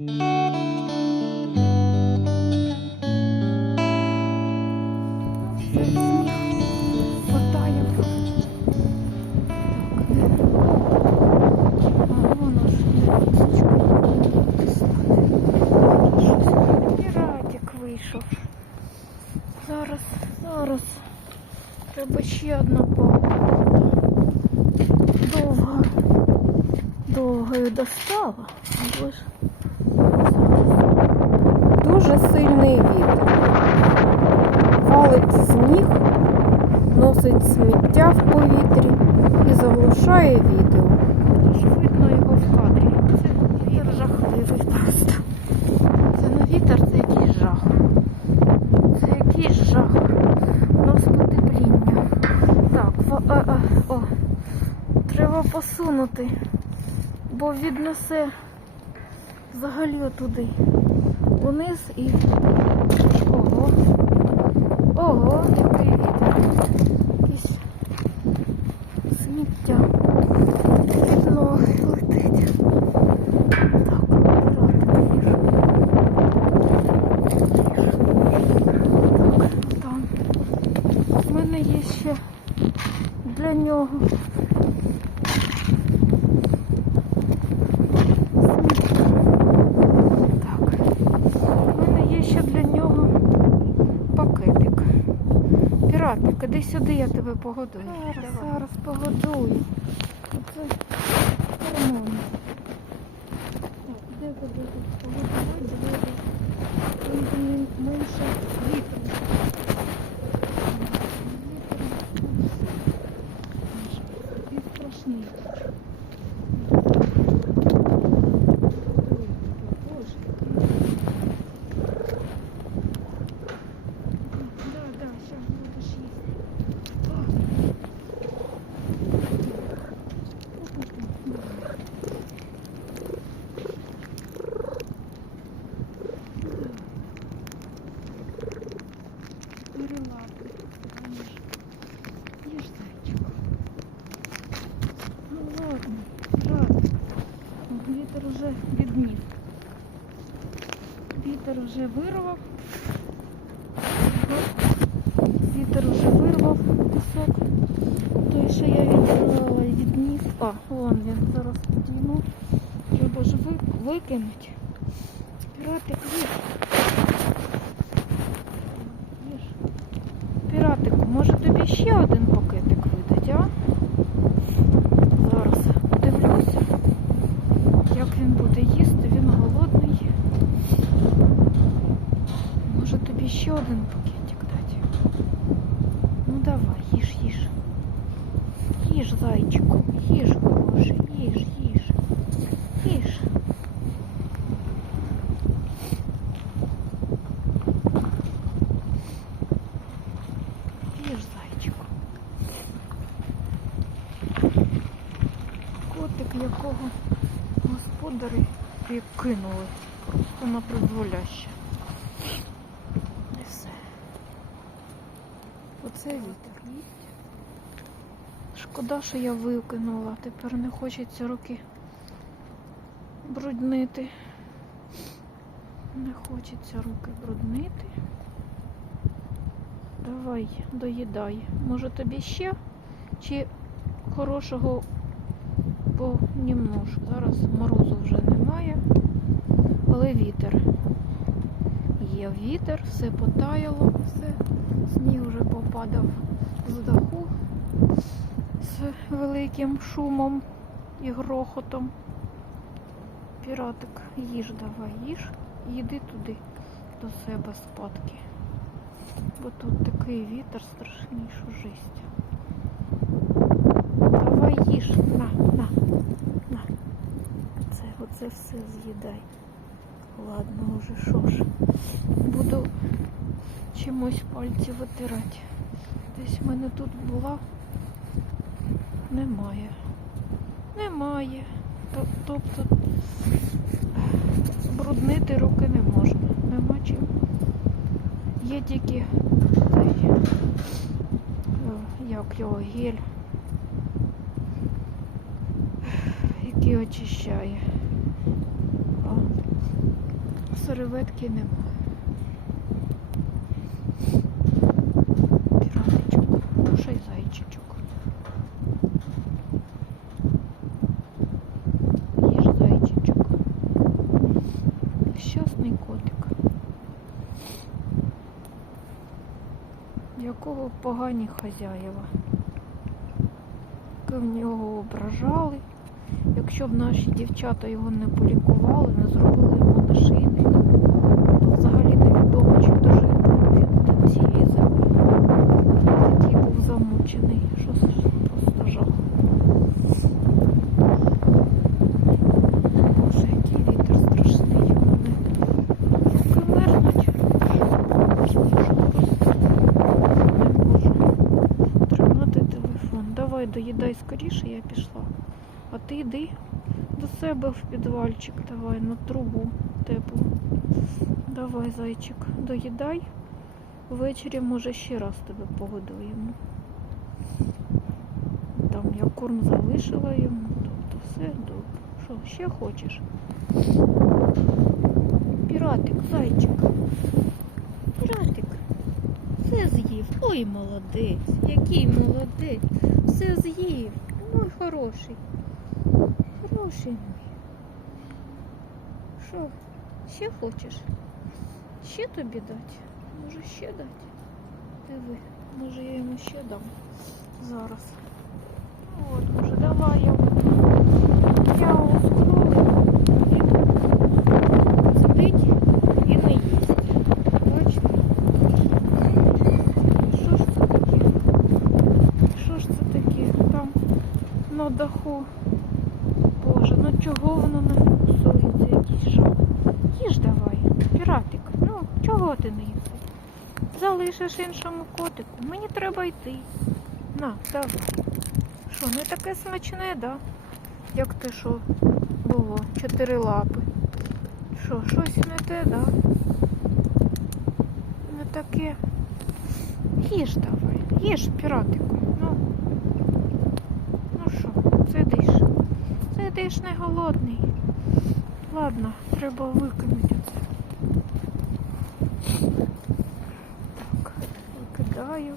Зараз, зараз. Треба ще одна палка. Довго. Довгою достала. Але ж зараз. Дуже сильний вітер. Валить сніг, носить сміття в повітрі і заглушає відео. Ж видно його в кадрі. Це вітер жахливий просто. Це не вітер, це якийсь жах. Це якийсь жах. Нос потепління. Так, в, а, а, о, треба посунути, бо віднесе взагалі отуди. Униз і. Ого. Ого, який вітер. Якийсь сміття. Під ноги летить. Так, акуратно. Так, там. У мене є ще для нього. Сміття. Так. У мене є ще для нього пакетик. Піратик, іди сюди, я тебе погодую. Зараз, зараз погодую. Оце нормально. Так, де тебе тут погодувати? Давайте. Там мені менше вітру. І страшніше. Боже, який Да, да, сейчас будешь есть. Перелапы, Ешь, зайчик. Ну ладно, ладно. Вітер уже віднів. Вітер уже вирвав. Вітер уже вирвав кусок. Той, що я відірвала відніс. А, вон він зараз підійму. Треба ж ви, викинути. Піратик. Їж. Піратику, може тобі ще один пакетик видать, а? Зараз подивлюся. Як він буде їсти, він голодний. Може тобі ще один пакетик дати? Ну давай, їж, їж. Їж, зайчику, їж, боже, їж, їж. Їж. Їж, зайчику. Котик, якого господарі і кинули просто на призволяще. Все. Оце вітер. Шкода, що я викинула. Тепер не хочеться руки бруднити. Не хочеться руки бруднити. Давай, доїдай. Може тобі ще? Чи хорошого понемножку? Зараз морозу вже немає, але вітер. Є вітер, все потаяло, все. Сніг вже попадав з даху з великим шумом і грохотом. Піратик, їж давай, їж, їди туди до себе спадки. Бо тут такий вітер страшний, що жесть. Давай їж, на, на, на. Це, оце все з'їдай. Ладно, уже що ж. Буду чимось пальці витирати. Десь в мене тут була. Немає. Немає. Тобто бруднити руки не можна. Нема чим. Є тільки е, як його гель, який очищає. О, серветки немає. Піратичок, кушай зайчичок. Їж зайчичок. Щасний котик. Якого погані хазяєва. В нього ображали. Якщо б наші дівчата його не полікували, не зробили йому нашийник, то взагалі невідомо, чи дожив би він до цієї землі. Такий був замучений, що ж просто жах. Боже, який вітер страшний. Вони руки мерзнуть. Що просто не можу тримати телефон. Давай доїдай скоріше, я пішла. А ти йди до себе в підвальчик, давай на трубу теплу. Давай, зайчик, доїдай. Ввечері, може, ще раз тебе погодуємо. Там я корм залишила йому, тобто все добре. Що, ще хочеш? Піратик, зайчик. Піратик. Все з'їв. Ой, молодець. Який молодець. Все з'їв. Ой, хороший. Хороший мій. Що, ще хочеш? Ще тобі дати? Може ще дати? Диви, може я йому ще дам зараз. От, може, давай я. Я його ти не їси? Залишиш іншому котику. Мені треба йти. На, давай. Що, не таке смачне, да? Як те, що було? Чотири лапи. Що, щось не те, да? Не таке. Їж давай, їж, піратику. Ну, ну що, сидиш? Сидиш не голодний. Ладно, треба викинути це. Так, викидаю.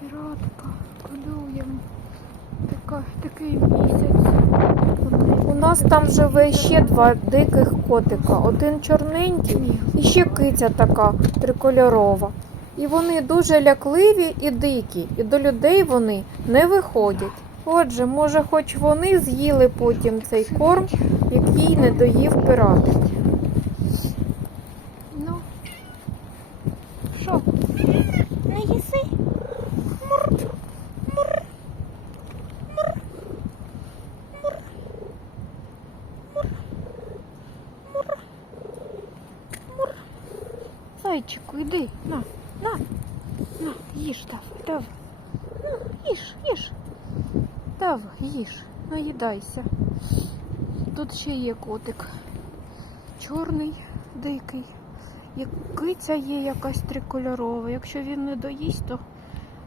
Піратка, кодуємо. Така, такий місяць. У нас там живе ще два диких котика. Один чорненький і ще киця така трикольорова. І вони дуже лякливі і дикі, і до людей вони не виходять. Отже, може, хоч вони з'їли потім цей корм, який не доїв пиратик. Ну, що? Не їси? Мур, мур, мур, мур, мур, мур, мур. Зайчику, йди, на, на, на, їж давай, давай. Ну, їж, їж. Давай, їж, наїдайся. Тут ще є котик. Чорний, дикий. Киця є якась трикольорова. Якщо він не доїсть, то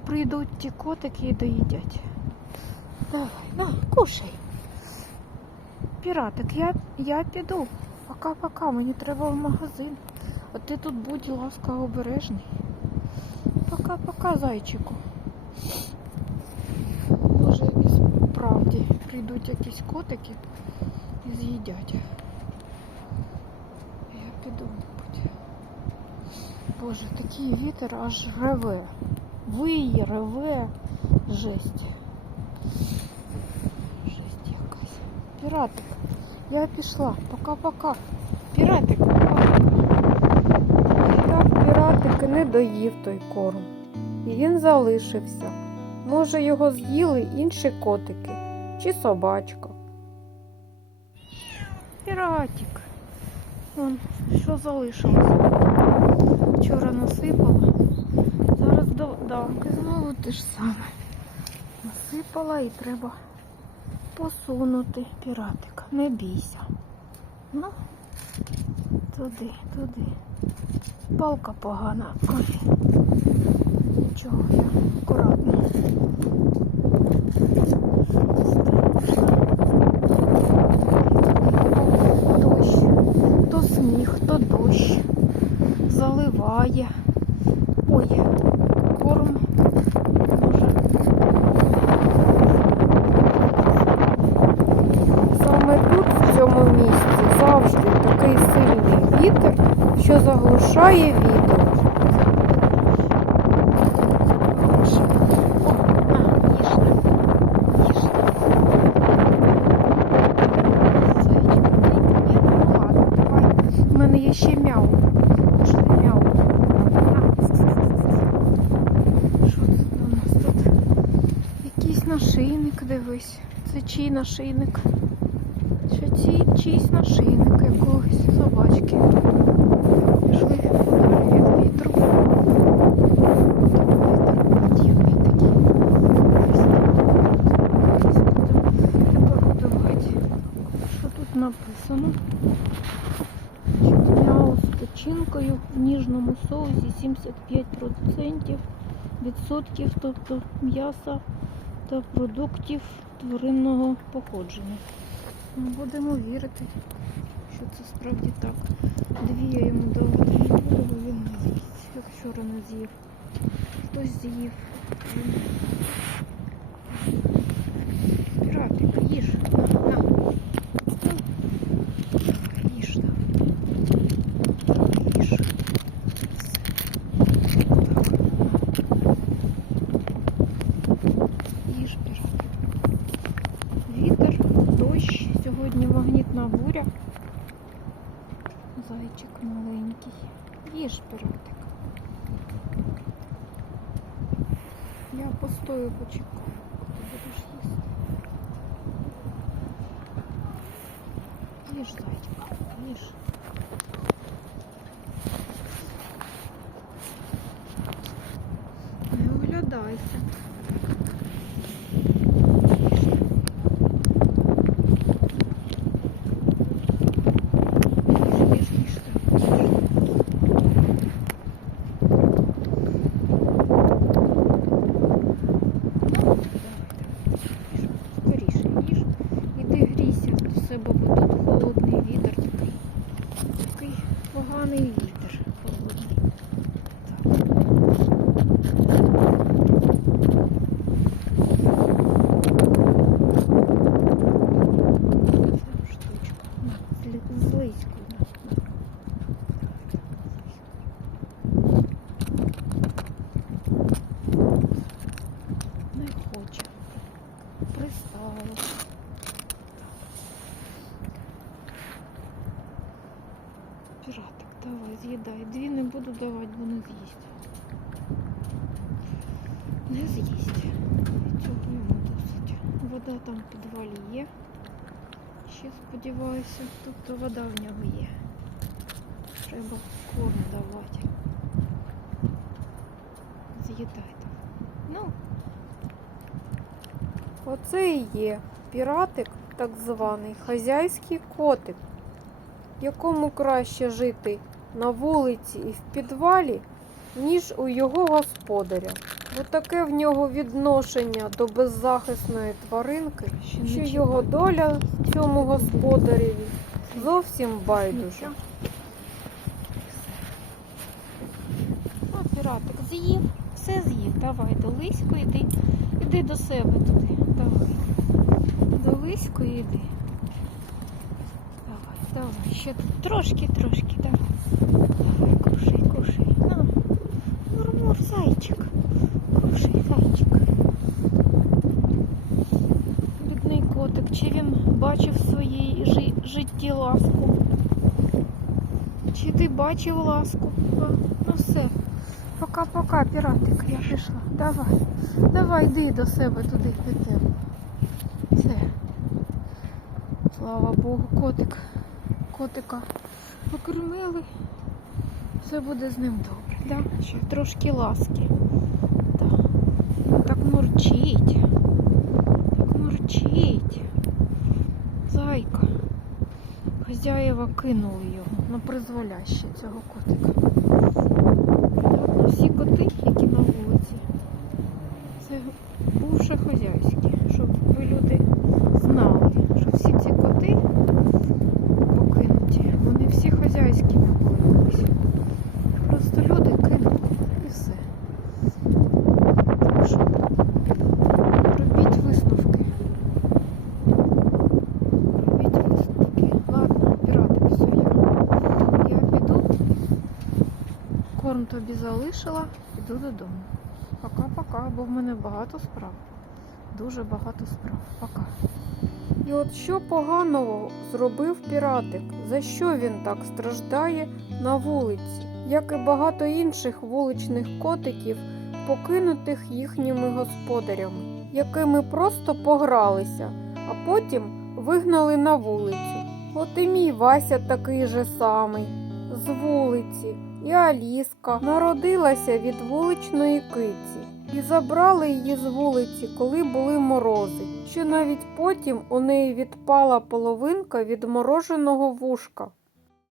прийдуть ті котики і доїдять. Давай, на, кушай. Піратик, я, я піду. Пока-пока, мені треба в магазин. А ти тут будь ласка обережний. Пока-пока, зайчику. Може і справді прийдуть якісь котики і з'їдять. Я піду, мабуть. Боже, такий вітер аж реве. Виє, реве. Жесть. Жесть якась. Піратик, я пішла. Пока-пока. Піратик, пока. Так піратик не доїв той корм. І він залишився. Може, його з'їли інші котики чи собачка. Піратик. Вон, що залишилось. Вчора насипала. Зараз до дамки знову те ж саме. Насипала і треба посунути піратика. Не бійся. Ну, туди, туди. Палка погана. Ой. Нічого, я акуратно. Дощ. То сніг, то дощ. Заливає. Ой, корм. Може. Саме тут, в цьому місці, завжди такий сильний вітер, що заглушає відео. У мене є ще мяу. Пішли мяу. Що це у нас тут? Якийсь нашийник, дивись. Це чий нашийник? Ці чийсь нашийник якогось собачки. Пішли від вітру. Дивний такий. Треба годувати. Що тут написано? Значить, Печінкою в ніжному соусі 75% відсотків, тобто м'яса та продуктів тваринного походження. Будемо вірити, що це справді так. Дві я йому дала, бо він не з'їсть, як вчора не з'їв. Хтось з'їв. Піратик, їж. На, на. Ну, Їж давай. Їж. Все. Так. Їж, піратик. Вітер, дощ. Сьогодні магнітна буря. Зайчик маленький. Їж, піратик. Я постою почекаю, коли ти будеш їсти. Їж, зайчик, їж. Не оглядайся. Їж, їж, їж, так, їж. Скоріше їж. Іди грійся до себе, бо тут холодний вітер такий. Такий поганий вітер холодний. Так. Ця штучка. На, зли- злизько. на, на. Не хоче. Пристало. Піратик, давай, з'їдай. Дві не буду давати, бо не з'їсть. Не з'їсть. Цього йому досить. Вода там в підвалі є. Ще сподіваюся, тобто вода в нього є. Треба корм давати. З'їдайте. Ну, Оце і є піратик, так званий хазяйський котик, якому краще жити на вулиці і в підвалі, ніж у його господаря. Бо таке в нього відношення до беззахисної тваринки, що його доля цьому господареві зовсім байдуже. О, піратик, з'їв, все з'їв. Давай, до Лиську йди. Іди до себе туди. Давай. До Лиську йди. Давай. Ще тут трошки, трошки, давай. Давай, кушай, кушай. На. Мур-мур, зайчик. Кушай, зайчик. Бідний котик, чи він бачив своїй жи- житті ласку? Чи ти бачив ласку? Ну все. Пока-пока, піратик, я пішла. Давай. Давай, йди до себе туди тебе. Все. Слава Богу, котик. Котика покормили. Все буде з ним добре. Да? Ще трошки ласки. Так. Так мурчить. Так мурчить. Зайка. Хазяєва кинули його на призволяще цього котика. Всі коти, робити. Просто люди кинуть і все. Так робіть висновки. Робіть висновки. Ладно, пірати, все я. Я піду, корм тобі залишила, піду додому. Пока-пока, бо в мене багато справ. Дуже багато справ. Пока. І от що поганого зробив піратик? За що він так страждає на вулиці, як і багато інших вуличних котиків, покинутих їхніми господарями, якими просто погралися, а потім вигнали на вулицю. От і мій Вася такий же самий, з вулиці, і Аліска народилася від вуличної киці. І забрали її з вулиці, коли були морози. Що навіть потім у неї відпала половинка від мороженого вушка.